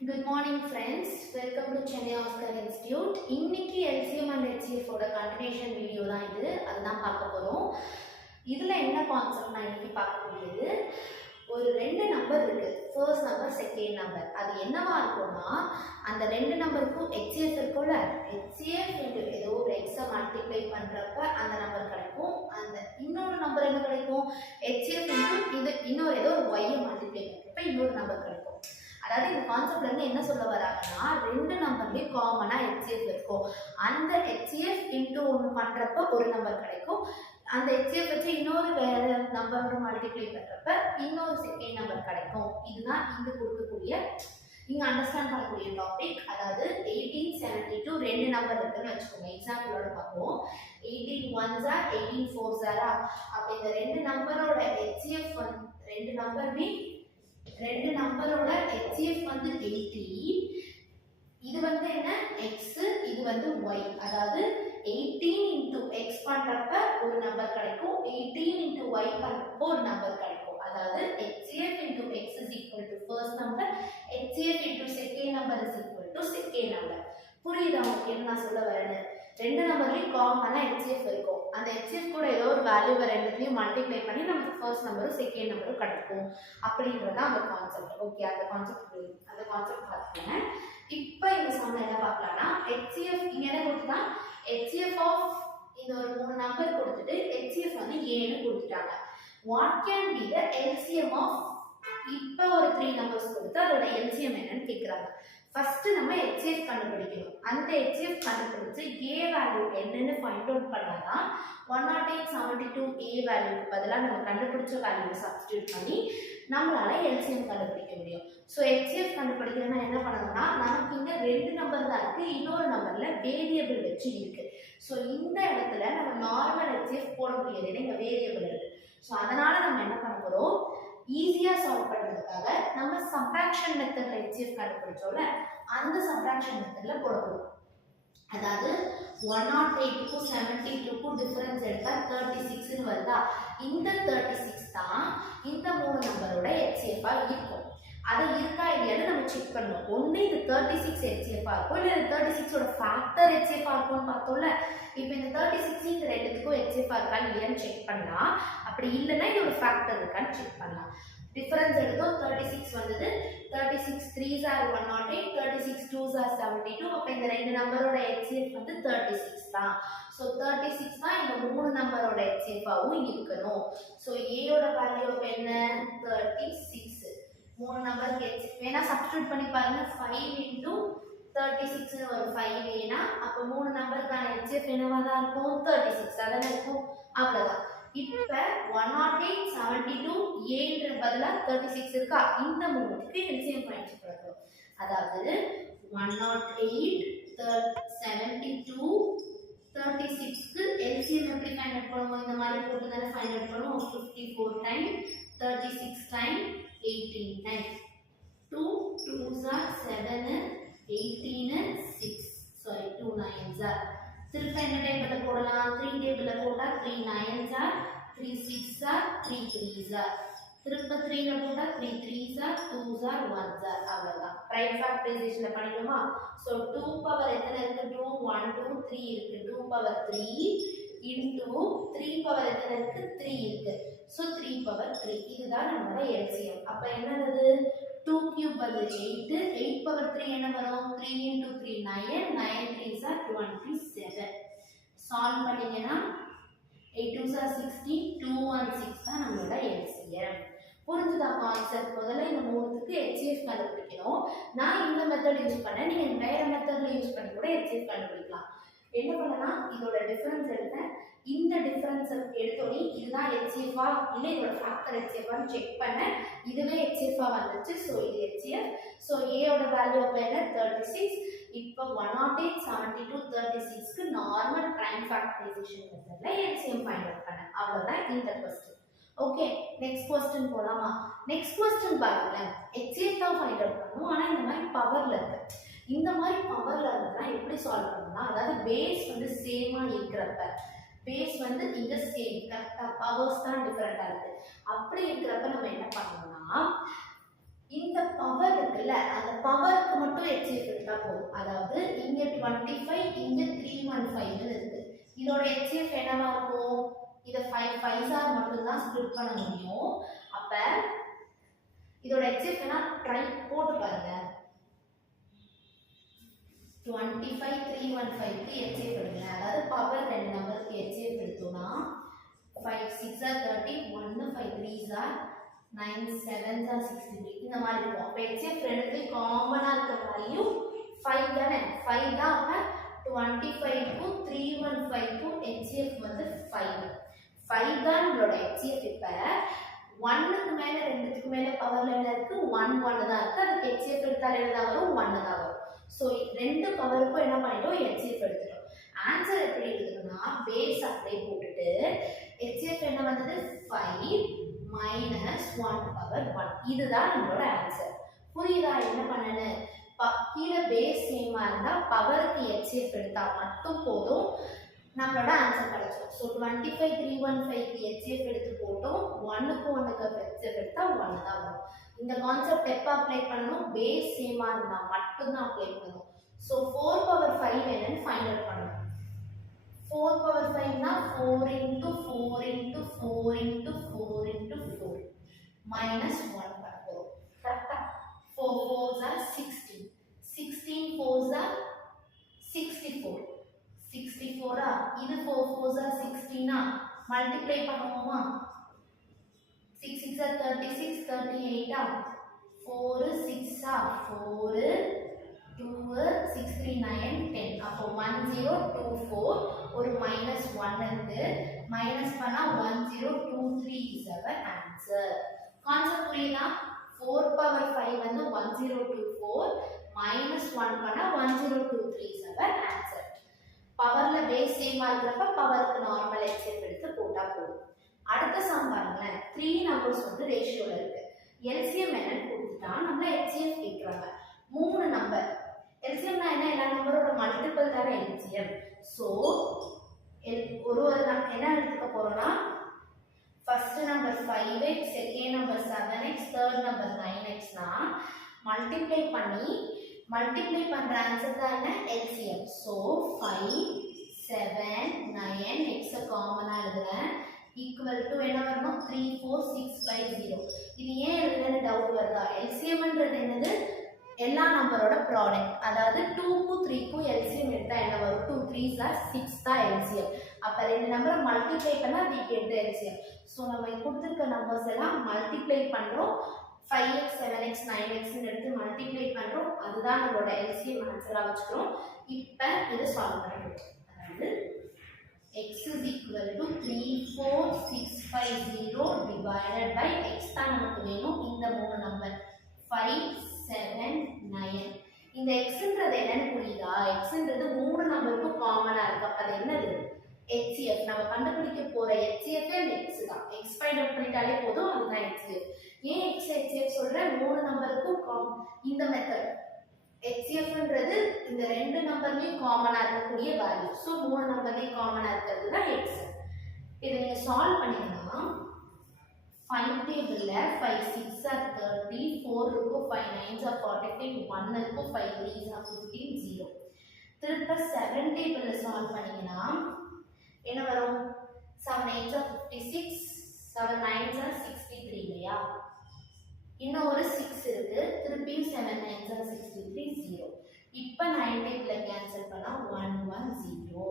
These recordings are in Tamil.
Good morning friends. Welcome to Chennai Oscar Institute. இன்னைக்கு LCM and HCF ஓட continuation வீடியோ தான் இது. அதுதான் பார்க்க போறோம். இதுல என்ன கான்செப்ட் நான் இன்னைக்கு பார்க்க போறது ஒரு ரெண்டு நம்பர் இருக்கு. First number second number. அது என்னவா இருக்கும்னா அந்த ரெண்டு நம்பருக்கும் HCF இருக்கும்ல HCF ஏதோ ஒரு x மல்டிப்ளை பண்றப்ப அந்த நம்பர் கிடைக்கும். அந்த இன்னொரு நம்பர் என்ன கிடைக்கும் HCF இது இன்னொரு ஏதோ ஒரு y மல்டிப்ளை பண்றப்ப இன்னொரு நம்பர் கிடைக்கும். அதாவது இந்த கான்செப்ட்ல இருந்து என்ன சொல்ல வராங்கன்னா ரெண்டு நம்பர்லயும் காமனா HCF இருக்கும். அந்த HCF இன்டு ஒன்று பண்றப்ப ஒரு நம்பர் கிடைக்கும். அந்த HCF வச்சு இன்னொரு வேற நம்பரோட மல்டிப்ளை பண்றப்ப இன்னொரு செகண்ட் நம்பர் கிடைக்கும். இதுதான் இங்க கொடுக்கக்கூடிய நீங்க அண்டர்ஸ்டாண்ட் பண்ணக்கூடிய டாபிக். அதாவது 1872 ரெண்டு நம்பர் இருக்குன்னு வச்சுக்கோங்க. எக்ஸாம்பிளோட பார்ப்போம். 18 1s are 18 4s are. அப்ப இந்த ரெண்டு நம்பரோட HCF ரெண்டு நம்பரோட HCF வந்து 80. இது வந்து என்ன x, இது வந்து y. அதாவது 18 into x பண்றப்ப ஒரு நம்பர் கிடைக்கும், 18 into y பண்றப்ப ஒரு நம்பர் கிடைக்கும். அதாவது HCF into x is equal to first number, HCF into second number is equal to second number. புரியுதா உங்களுக்கு நான் சொல்ல வரேன்னு? ரெண்டு நம்பர்லயும் காமனா HCF இருக்கும். அந்த HCF கூட ஏதோ ஒரு வேல்யூ ரெண்டுத்தையும் மல்டிப்ளை பண்ணி நமக்கு ஃபர்ஸ்ட் நம்பரும் செகண்ட் நம்பரும் கிடைக்கும் அப்படிங்கறது அந்த கான்செப்ட். ஓகே, அந்த கான்செப்ட் பார்த்துக்கோங்க. இப்போ இந்த சம்ல என்ன பார்க்கலாம்னா HCF இங்க என்ன கொடுத்தா HCF ஆஃப் இந்த ஒரு மூணு நம்பர் கொடுத்துட்டு HCF வந்து ஏன்னு கொடுத்துட்டாங்க. What can be the LCM of இப்போ ஒரு 3 நம்பர்ஸ் கொடுத்து அதோட LCM என்னன்னு கேக்குறாங்க. ஃபர்ஸ்ட் நம்ம HCF கண்டுபிடிக்கணும். அந்த HCF கண்டுபிடிச்சு A வேல்யூ என்னன்னு ஃபைண்ட் அவுட் பண்ணாதான் 10872 A வேல்யூக்கு பதிலா நம்ம கண்டுபிடிச்ச வேல்யூவை சப்ஸ்டிட்யூட் பண்ணி நம்மளால LCM கண்டுபிடிக்க முடியும். ஸோ HCF கண்டுபிடிக்கணும்னா என்ன பண்ணணும்னா நமக்கு இங்க ரெண்டு நம்பர் தான் இருக்கு, இன்னொரு நம்பர்ல வேரியபிள் வச்சு இருக்கு. ஸோ இந்த இடத்துல நம்ம நார்மல் HCF போட முடியாது, ஏன்னா இங்க வேரியபிள் இருக்கு. ஸோ அதனால நம்ம என்ன பண்ண போறோம், ஈஸியா சால்வ் பண்றதுக்காக நம்ம சப்ட்ராக்ஷன் மெத்தட்ல HCF கண்டுபிடிச்சோம்ல அந்த சப்ட்ராக்ஷன் மெத்தட்ல போடுறோம். அதாவது 108 72 டிஃபரன்ஸ் எடுத்தா 36 ன்னு வருதா, இந்த 36 தான் இந்த மூணு நம்பரோட HCF ஆ இருக்கும். அது இருக்கா இல்லையான்னு நம்ம செக் பண்ணணும். ஒண்ணு இது 36 HCF ஆ இருக்கும், இல்ல 36 ஓட ஃபேக்டர் HCF ஆ இருக்கும்னு பார்த்தோம்ல. இப்போ இந்த 36 இந்த ரெண்டுத்துக்கும் HCF ஆ இருக்கா இல்லையான்னு செக் பண்ணா, அப்படி இல்லைன்னா இது ஒரு ஃபேக்டர் இருக்கான்னு செக் பண்ணலாம். டிஃபரன்ஸ் எடுத்தோம், 36 வந்தது, 36 3s are 108, 36 2s are 72. அப்ப இந்த ரெண்டு நம்பரோட HCF வந்து 36 தான். சோ 36 தான் இந்த மூணு நம்பரோட HCF ஆவும் இருக்கணும். சோ A யோட வேல்யூ அப்ப என்ன 36. மூணு நம்பருக்கு HCF வேணா சப்ஸ்டிட்யூட் பண்ணி பாருங்க. 5 into 36 ன்னு ஒரு 5 ஏனா அப்ப மூணு நம்பருக்கான HCF என்னவா தான் இருக்கும் 36 அதானே இருக்கும். அவ்வளவுதான். இப்ப 108 72 A ன்ற பதிலா 36 இருக்கா, இந்த மூணுக்கு LCM ஃபைண்ட் பண்ணணும். அதாவது 108 72 36 க்கு LCM எப்படி ஃபைண்ட் அவுட் பண்ணுவோம், இந்த மாதிரி போட்டு தான ஃபைண்ட் அவுட் பண்ணுவோம். 54 time 36 time 18 time 2 2s are 7 18 6 sorry 2 9s are. திருப்ப என்ன டேபிள்ல போடலாம், 3 டேபிள்ல போட்டா 3 9s are 3 6s are 3 3s are. திருப்ப 3 ல போட்டா 3 3s are 2s are 1s are. அவ்வளவுதான். பிரைம் ஃபேக்டரைசேஷன்ல பண்ணிடுமா. சோ 2 பவர் எத்தனை இருக்கு, 2 1 2 3 இருக்கு, 2 பவர் 3 into 3 பவர் எத்தனை இருக்கு 3 இருக்கு. சோ 3 பவர் 3 இதுதான் நம்மளோட LCM. அப்ப என்னது 2 cube வந்து 8, 8 பவர் 3 என்ன வரும் 3 into 3 9, 9 3s are 27. சால்வ் பண்ணீங்கன்னா 8 2s are 16, 216 தான் நம்மளோட LCM. புரிஞ்சுதா கான்செப்ட்? முதல்ல இந்த மூணுத்துக்கு HCF கண்டுபிடிக்கணும். நான் இந்த மெத்தட் யூஸ் பண்ணேன், நீங்க வேற மெத்தட்ல யூஸ் பண்ணி கூட HCF கண்டுபிடிக்கலாம். என்ன பண்ணலாம், இதோட டிஃபரன்ஸ் எடுத்தேன், இந்த டிஃபரன்ஸ் எடுத்தோனே இதுதான் HCF ஆ இல்ல இதோட ஃபேக்டர் HCF ஆன்னு செக் பண்ணேன், இதுவே HCF ஆ வந்துச்சு. சோ இது HCF. சோ A யோட வேல்யூ அப்ப என்ன 36. இப்போ 108 72 36 க்கு நார்மல் பிரைம் ஃபேக்டரைசேஷன் மெத்தட்ல LCM ஃபைண்ட் அவுட் பண்ணேன். அவ்வளவுதான் இந்த क्वेश्चन. ஓகே, நெக்ஸ்ட் क्वेश्चन போலாமா. நெக்ஸ்ட் क्वेश्चन பாருங்க, HCF தான் ஃபைண்ட் அவுட் பண்ணனும், ஆனா இந்த மாதிரி பவர்ல இருக்கு. இந்த மாதிரி பவர்ல இருந்தா எப்படி சால்வ் பண்ணலாம், அதாவது பேஸ் வந்து சேமா இருக்கிறப்ப பேஸ் வந்து இங்க சேம் கரெக்ட்டா, பவர்ஸ் தான் டிஃபரெண்டா இருக்கு. அப்படி இருக்கிறப்ப நம்ம என்ன பண்ணணும்னா இந்த பவர் இருக்குல்ல இருக்குல்ல அந்த பவருக்கு மட்டும் HCF எடுத்தா போதும். அதாவது இங்க 25 இங்க 315 இருக்கு. இதோட HCF என்னவா இருக்கும்? இத 5 5s மட்டும் தான் ஸ்ப்ளிட் பண்ண முடியும். அப்ப இதோட HCF என்ன ட்ரை போட்டு பாருங்க. 25 315 க்கு HCF எடுங்க. அதாவது பவர் ரெண்டு நம்பருக்கு HCF எடுத்தோம்னா 5 6 are 30 1 5 3s are 9 7s are 63 இந்த மாதிரி இருக்கும். அப்ப HCF ரெண்டுலயும் காமனா இருக்கிற வேல்யூ 5 தானே. 5 தான். அப்ப 25 க்கு 315 க்கு HCF வந்து 5. 5 தான் நம்மளோட HCF. இப்ப 1க்கு மேல 2க்கு மேல பவர்ல என்ன இருக்கு? 1 1 தான் இருக்கு. அதுக்கு HCF எடுத்தால என்ன வரும்? 1 தான் வரும். சோ ரெண்டு பவருக்கும் என்ன பண்ணிட்டோம்? HCF எடுத்துட்டோம். ஆன்சர் எப்படி எழுதணும்னா பேஸ் அப்படியே போட்டுட்டு HCF என்ன வந்தது? 5 minus 1 power 1. இதுதான் நம்மளோட ஆன்சர். புரியுதா என்ன பண்ணணும்? கீழே பேஸ் சேமா இருந்தா பவருக்கு HCF எடுத்தா மட்டும் போதும், நம்மளோட ஆன்சர் கிடைச்சிடும். ஸோ 25 315 க்கு HCF எடுத்து போட்டோம், 1க்கு 1க்கு HCF எடுத்தா 1 தான் வரும். இந்த கான்செப்ட் எப்போ அப்ளை பண்ணணும்? பேஸ் சேமா இருந்தா மட்டும் தான் அப்ளை பண்ணணும். ஸோ 4 பவர் 5 என்னன்னு ஃபைண்ட் அவுட் பண்ணணும். 4 power 5 na 4 into 4 into 4 into 4 into 4 minus 1 பண்ணுறோம். கரெக்டா? 4 4s are 16. 16 4s are 64. 64 இது 4 4s are 16 மல்டிப்ளை பண்ணுவோமா? 6 6 are 36 38 4 6 4 2 6 3 9 10. அப்போ 1024 ஒரு minus 1 இருக்கு. மைனஸ் பண்ணா 1023 is our answer. கான்செப்ட் புரியுதா? 4 power 5 வந்து 1024 minus 1 பண்ணா 1023 is our answer. பவர்ல பேஸ் சேமா இருக்கிறப்ப பவருக்கு நார்மல் HCF எடுத்து போட்டா போதும். அடுத்த சம் பாருங்களேன். 3 நம்பர்ஸ் வந்து ரேஷியோல இருக்கு. LCM என்னன்னு கொடுத்துட்டா நம்மள HCF கேக்குறாங்க. 3 நம்பர். LCM னா என்ன? எல்லா நம்பரோட மல்டிபிள் தான LCM. சோ ஒரு என்ன எடுத்துக்க போறோம்னா first number 5x, second number 7x, third number 9x னா மல்டிப்ளை பண்ற ஆன்சர் தான் என்ன? LCM. சோ 5 7 9 x காமனா எழுதுறேன். ஈக்குவல் டு என்ன வரணும்? 3 4 6 5 0. இது ஏன் எழுதுறேன்னு டவுட் வருதா? LCMன்றது என்னது? எல்லா நம்பரோட ப்ராடக்ட். அதாவது 2 க்கு 3 க்கு LCM எடுத்தா என்ன வரும்? 2 3s are 6 தான் LCM. அப்ப ரெண்டு நம்பரை மல்டிப்ளை பண்ணா we get the LCM. So நம்ம கொடுத்திருக்க நம்பர்ஸ் எல்லாம் மல்டிப்ளை பண்றோம். 5x 7x 9x ன்னு எடுத்து மல்டிப்ளை பண்றோம். அதுதான் நம்மளோட LCM ஆன்சரா வச்சுக்கிறோம். இப்போ இது சால்வ் பண்ணணும். அதாவது x is equal to 34650 divided by x தான் நமக்கு வேணும். இந்த மூணு நம்பர் 5 7 9. இந்த xன்றது என்னன்னு புரியுதா? xன்றது மூணு நம்பருக்கும் காமனா இருக்கு. அப்ப அது என்னது? HCF. நம்ம கண்டுபிடிக்க போற HCF x தான். x ஃபைண்ட் அவுட் பண்ணிட்டாலே போதும், அதுதான் HCF. ஏன் x HCF சொல்றேன்? மூணு நம்பருக்கும் இந்த மெத்தட் HCFன்றது இந்த ரெண்டு நம்பர்லயும் காமனா இருக்கக்கூடிய வேல்யூ. சோ மூணு நம்பர்லயும் காமனா இருக்கிறது தான் x. இதை நீங்க சால்வ் பண்ணீங்கன்னா 5 டேபிள்ல 5 6 are 30, 4 இருக்கும் 5 9s are 45, 1 இருக்கும் 5 3s are 15 0. திரும்ப 7 டேபிள்ல சால்வ் பண்ணீங்கன்னா என்ன வரும்? 7 8s are 56, 7 9s are 63 இல்லையா? இன்னும் ஒரு 6 இருக்கு. திருப்பியும் 7 9s are 63 0. இப்போ 9 டேபிள்ல கேன்சல் பண்ணா 1 1 0.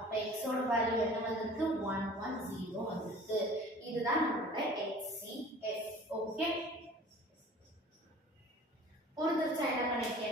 அப்ப x ஓட வேல்யூ என்ன வந்திருக்கு? 1 1 0 வந்திருக்கு. இதுதான் நம்மளோட HCF. ஓகே, புரிஞ்சிருச்சா என்ன பண்ணிருக்கேன்?